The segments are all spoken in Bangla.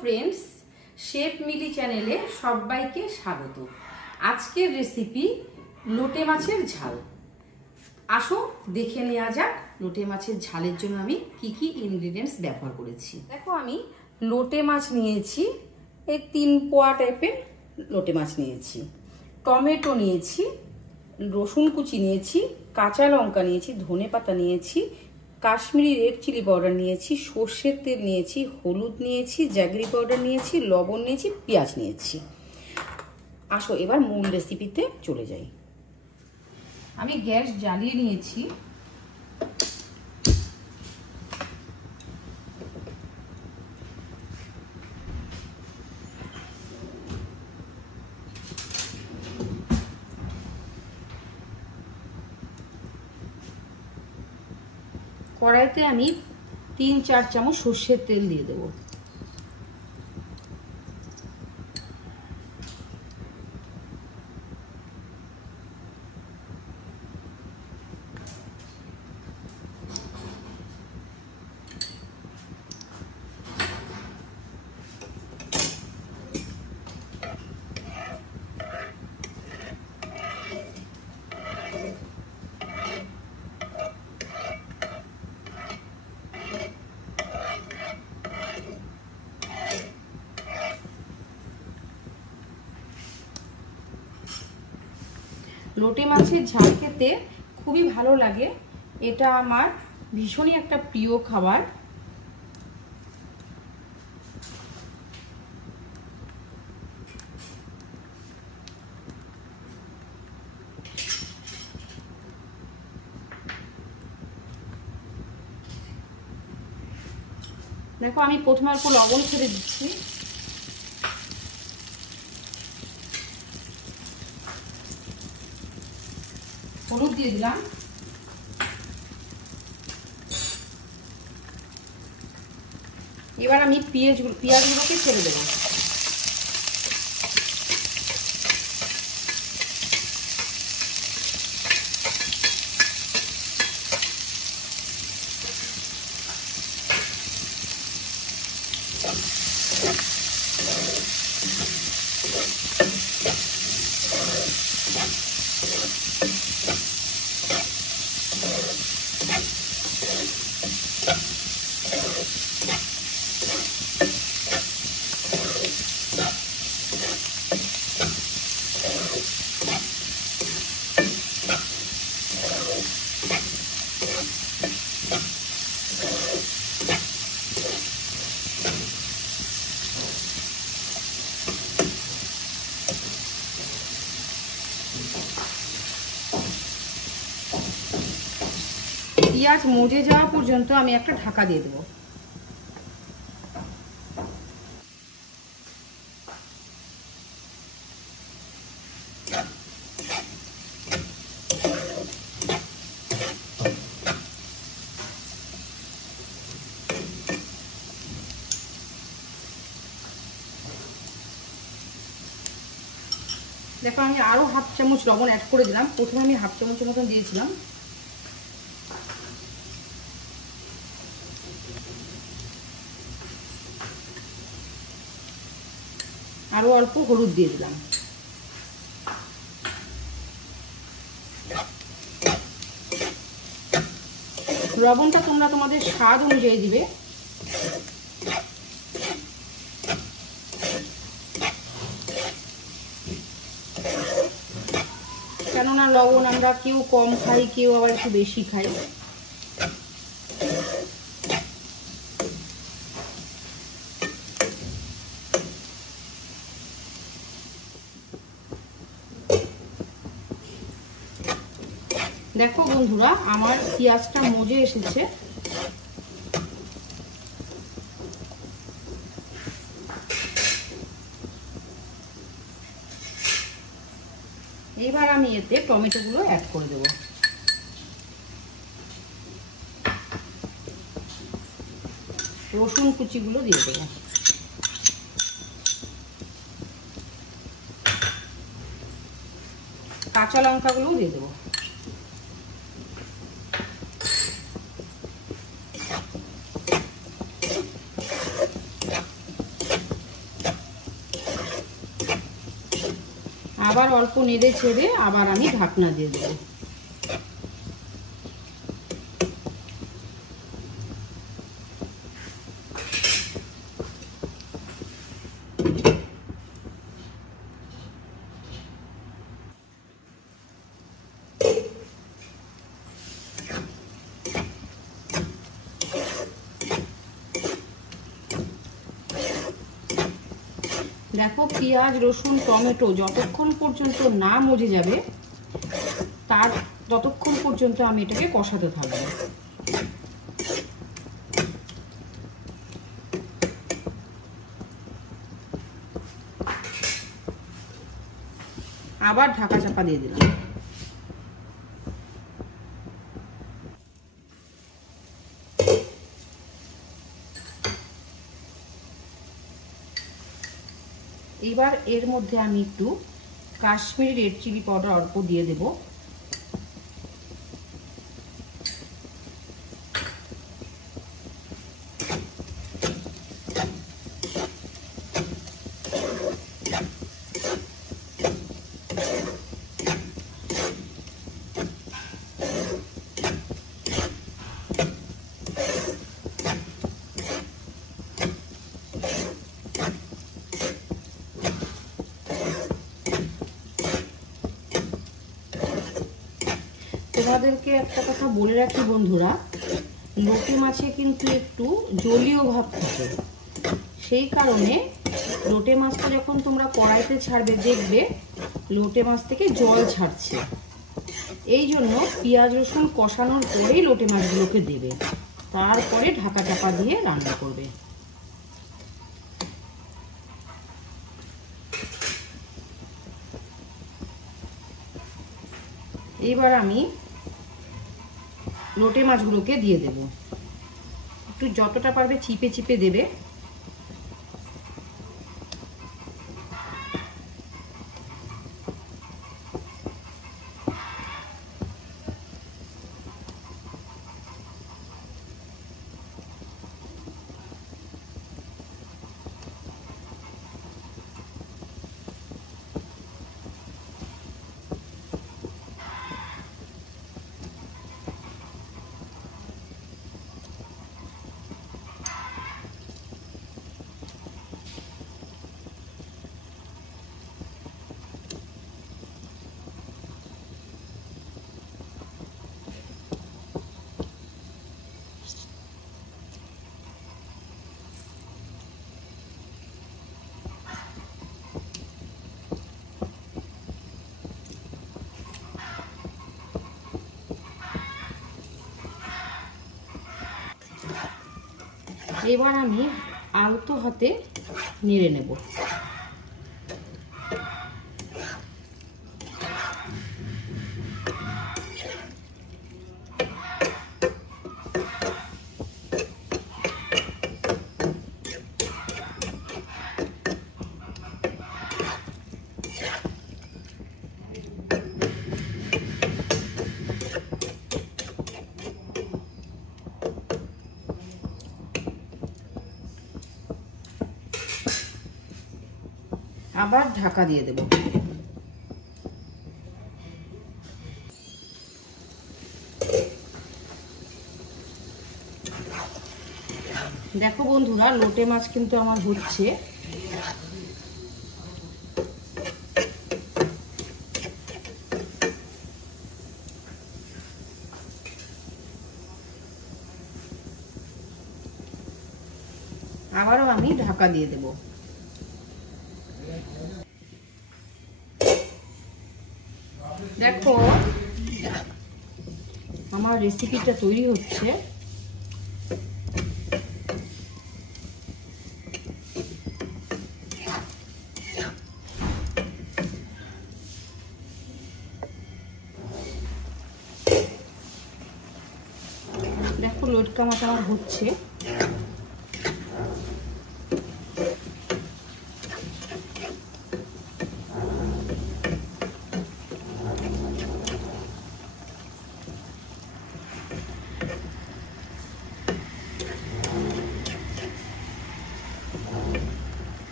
फ्रेंड्स शेफ मिली चैनेले सबाइके स्वागत। आजकेर रेसिपि लोटे माछेर झाल। आसो देखे नेওয়া যাক लोटे माछेर झालेर जोन्नो आमी की की इनग्रेडिएंट्स व्यवहार करेছি। देखो आमी लोटे माछ निয়েছি, এই 3 পোয়া টাইপের লোটে মাছ নিয়েছি, টমেটো নিয়েছি, রসুন কুচি নিয়েছি, কাঁচা লঙ্কা নিয়েছি, ধনেপাতা নিয়েছি, কাশ্মীরি রেড চিলি পাউডার নিয়েছি, সরষের তেল নিয়েছি, হলুদ নিয়েছি, জ্যাগরি পাউডার নিয়েছি, লবণ নিয়েছি, পেঁয়াজ নিয়েছি। আসো এবার মূল রেসিপিতে চলে যাই। আমি গ্যাস জ্বালিয়ে নিয়েছি। কড়াইতে আমি 3-4 চামচ সরষের তেল দিয়ে দেব। লোটে মাছের ঝাল খেতে খুবই ভালো লাগে, এটা আমার ভীষণই একটা প্রিয় খাবার। দেখো আমি প্রথমে অল্প লবণ ছেড়ে দিচ্ছি, হলুদ দিয়ে দিলাম, এবার আমি পেঁয়াজগুলোকে ছেড়ে দেবো। পেঁয়াজ মজে যাওয়া পর্যন্ত আমি একটা ঢাকা দিয়ে দেবো। দেখো আমি আরো হাফ চামচ লবণ অ্যাড করে দিলাম, প্রথমে আমি হাফ চামচের মতন দিয়েছিলাম। আরো অল্প হলুদ দিয়ে দিলাম। লবণটা তোমরা তোমাদের স্বাদ অনুযায়ী দিবে। কেননা লবণ আমরা কেউ কম খাই, কেউ আবার একটু বেশি খাই। দেখো বন্ধুরা আমার পেঁয়াজটা মজে এসেছে। এইবার আমি এতে টমেটোগুলো অ্যাড করে দেব। রসুন কুচিগুলো দিয়ে দেবো। কাঁচা লঙ্কাগুলোও দিয়ে দেবো। আবার অল্প নেড়ে ছেড়ে আবার আমি ঢাকনা দিয়ে দেবো। দেখো পেঁয়াজ রসুন টমেটো যতক্ষণ পর্যন্ত না মজে যাবে ততক্ষণ পর্যন্ত আমি এটাকে কষাতে থাকবো। আবার ঢাকা চাপা দিয়ে দিলাম। এবার এর মধ্যে আমি একটু কাশ্মীরি রেড চিলি পাউডার অল্প দিয়ে দেব। তোমাদেরকে একটা কথা বলে রাখি বন্ধুরা, লোটে মাছে কিন্তু একটু জলীয় ভাব থাকে, সেই কারণে লোটে মাছটা যখন তোমরা কড়াইতে ছাড়বে দেখবে লোটে মাছ থেকে জল ছাড়ছে। এই জন্য পেঁয়াজ রসুন কষানোর পরেই লোটে মাছগুলোকে দেবে, তারপরে ঢাকা চাপা দিয়ে রান্না করবে। এবার আমি লোটে মাছগুলোকে দিয়ে দেব। একটু যতটা পারবে চিপে চিপে দেবে। এবার আমি আলতো হাতে নেড়ে নেব। আবার ঢাকা দিয়ে দেব। দেখো বন্ধুরা, লোটে মাছ কিন্তু আমার হচ্ছে। আবারও আমি ঢাকা দিয়ে দেব। দেখো আমার রেসিপিটা তৈরি হচ্ছে। ভেটকা মাছ আমার হচ্ছে।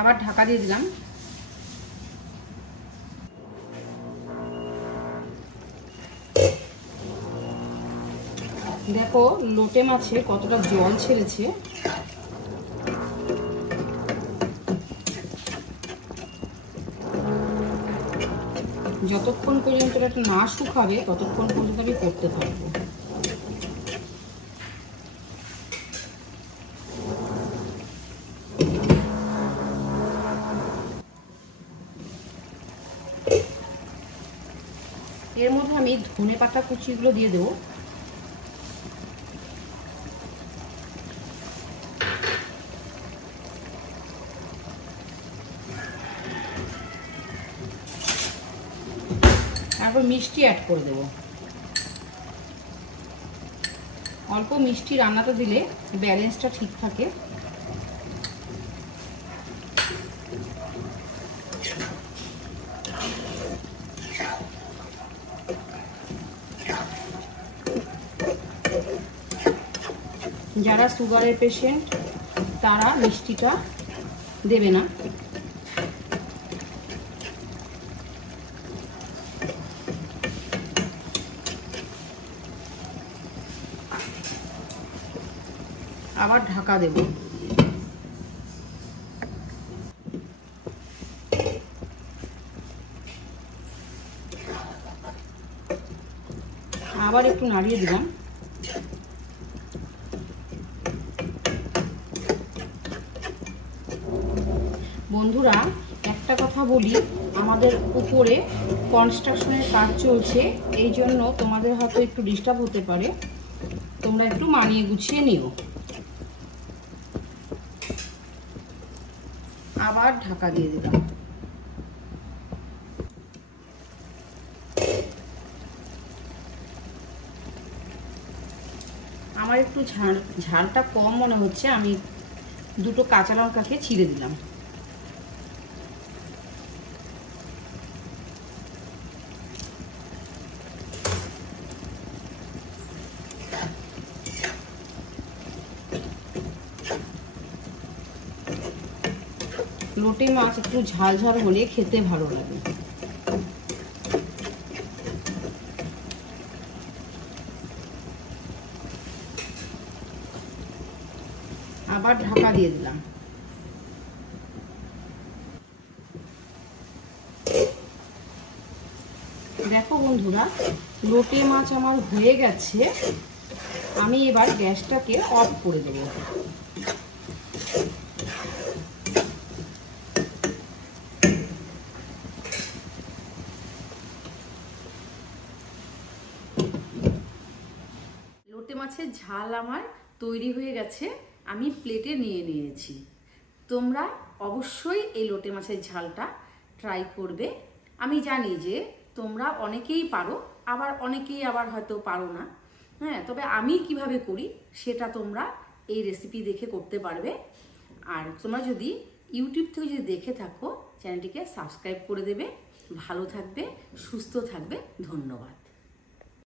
আবার ঢাকা দিয়ে দিলাম। দেখো লোটে মাছে কতটা জল ছেড়েছে। যতক্ষণ পর্যন্ত এটা না শুকাবে ততক্ষণ পর্যন্ত আমি করতে থাকবো। এর মধ্যে আমি ধনে পাতা কুচিগুলো দিয়ে দেবো। তারপর মিষ্টি অ্যাড করে দেবো। অল্প মিষ্টি রান্নাটা দিলে ব্যালেন্সটা ঠিক থাকে। যারা সুগারের পেশেন্ট তারা মিষ্টিটা দেবে না। আবার ঢাকা দেব। আবার একটু নাড়িয়ে দিলাম। বন্ধুরা একটা কথা বলি, আমাদের উপরে কনস্ট্রাকশনের কাজ চলছে, এই জন্য তোমাদের হয়তো একটু ডিস্টার্ব হতে পারে, তোমরা একটু মানিয়ে গুছিয়ে নিও। আবার ঢাকা দিয়ে দিলাম। আমার একটু ঝালটা কম মনে হচ্ছে, আমি দুটো কাঁচা লঙ্কাকে ছিঁড়ে দিলাম। লোটে মাছ একটু ঝাল ঝাল হলে খেতে ভালো লাগে। আবার ঢাকা দিয়ে দিলাম। দেখো বন্ধুরা, লোটে মাছ আমার হয়ে গেছে। আমি এবার গ্যাসটাকে অফ করে দেব। লোটে মাছের ঝাল আমার তৈরি হয়ে গেছে, আমি প্লেটে নিয়ে নিয়েছি। তোমরা অবশ্যই এই লোটে মাছের ঝালটা ট্রাই করবে। আমি জানি যে তোমরা অনেকেই পারো, আবার অনেকেই আবার হয়তো পারো না। হ্যাঁ, তবে আমি কিভাবে করি সেটা তোমরা এই রেসিপি দেখে করতে পারবে। আর তোমরা যদি ইউটিউব থেকে যদি দেখে থাকো, চ্যানেলটিকে সাবস্ক্রাইব করে দেবে। ভালো থাকবে, সুস্থ থাকবে। ধন্যবাদ।